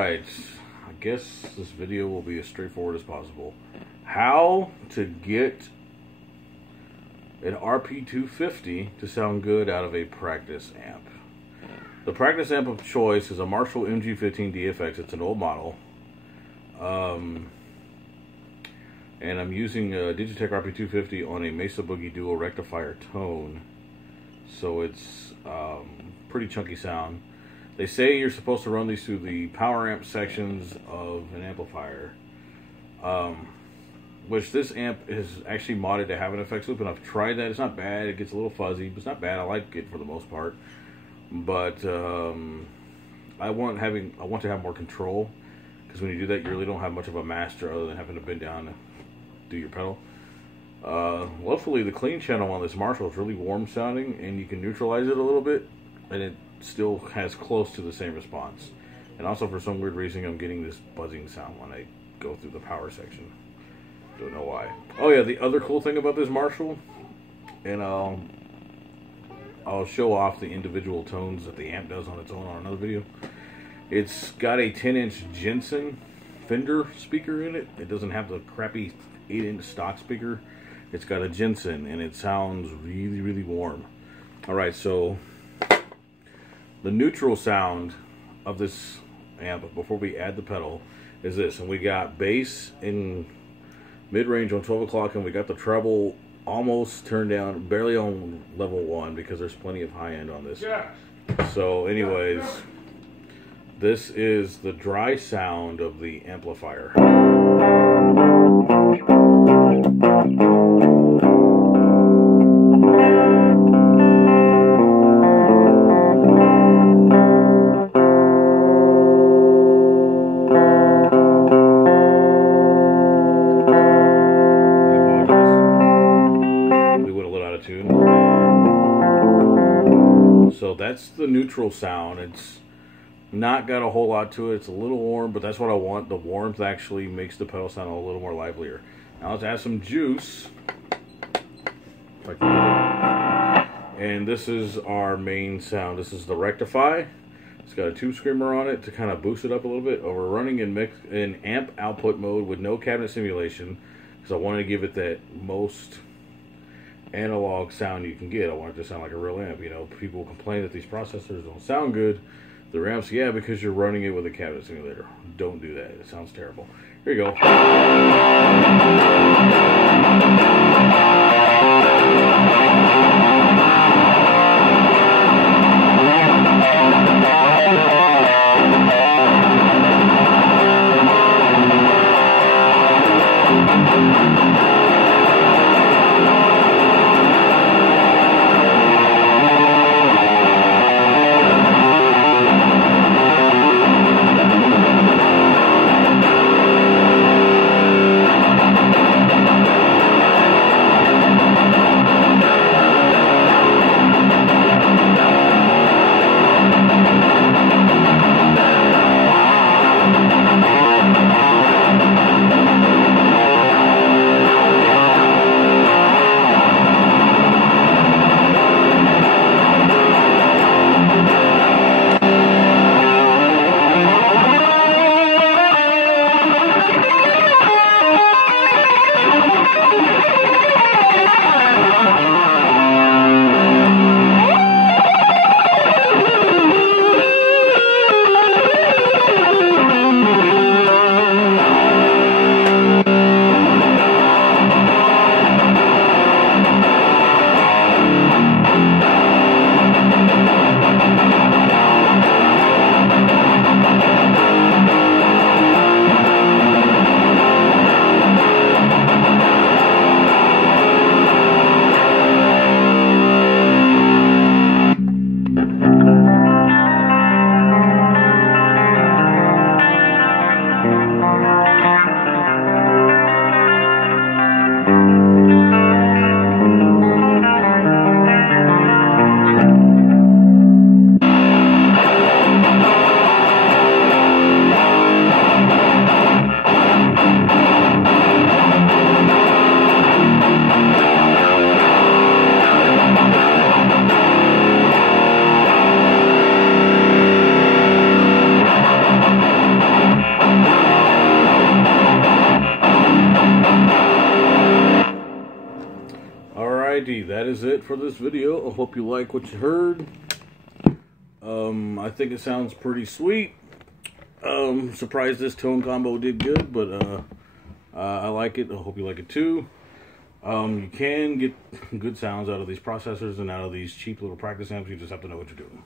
Alright, I guess this video will be as straightforward as possible. How to get an RP250 to sound good out of a practice amp. The practice amp of choice is a Marshall MG15 DFX. It's an old model. And I'm using a Digitech RP250 on a Mesa Boogie Dual rectifier tone. So it's pretty chunky sound. They say you're supposed to run these through the power amp sections of an amplifier. Which this amp is actually modded to have an effects loop, and I've tried that. It's not bad. It gets a little fuzzy, but it's not bad. I like it for the most part. But I want to have more control, because when you do that, you really don't have much of a master other than having to bend down and do your pedal. Luckily, the clean channel on this Marshall is really warm sounding, and you can neutralize it a little bit, and it still has close to the same response. And also, for some weird reason, I'm getting this buzzing sound when I go through the power section. Don't know why. Oh yeah, the other cool thing about this Marshall, and I'll show off the individual tones that the amp does on its own on another video. It's got a 10-inch Jensen Fender speaker in it. It doesn't have the crappy 8-inch stock speaker. It's got a Jensen, and it sounds really, really warm. Alright, so the neutral sound of this amp before we add the pedal is this. And we got bass in mid-range on 12 o'clock, and we got the treble almost turned down, barely on level 1, because there's plenty of high end on this. Yeah. So anyways, this is the dry sound of the amplifier. So that's the neutral sound. It's not got a whole lot to it. It's a little warm, but that's what I want. The warmth actually makes the pedal sound a little more livelier. Now let's add some juice. If I can get it. And this is our main sound. This is the rectify. It's got a tube screamer on it to kind of boost it up a little bit. We're running in amp output mode with no cabinet simulation, because I wanted to give it that most analog sound you can get. I want it to sound like a real amp. You know, people complain that these processors don't sound good. The amps, yeah, because you're running it with a cabinet simulator. Don't do that. It sounds terrible. Here you go. Alrighty, that is it for this video. I hope you like what you heard. I think it sounds pretty sweet. Surprised this tone combo did good, but I like it. I hope you like it too. You can get good sounds out of these processors and out of these cheap little practice amps. You just have to know what you're doing.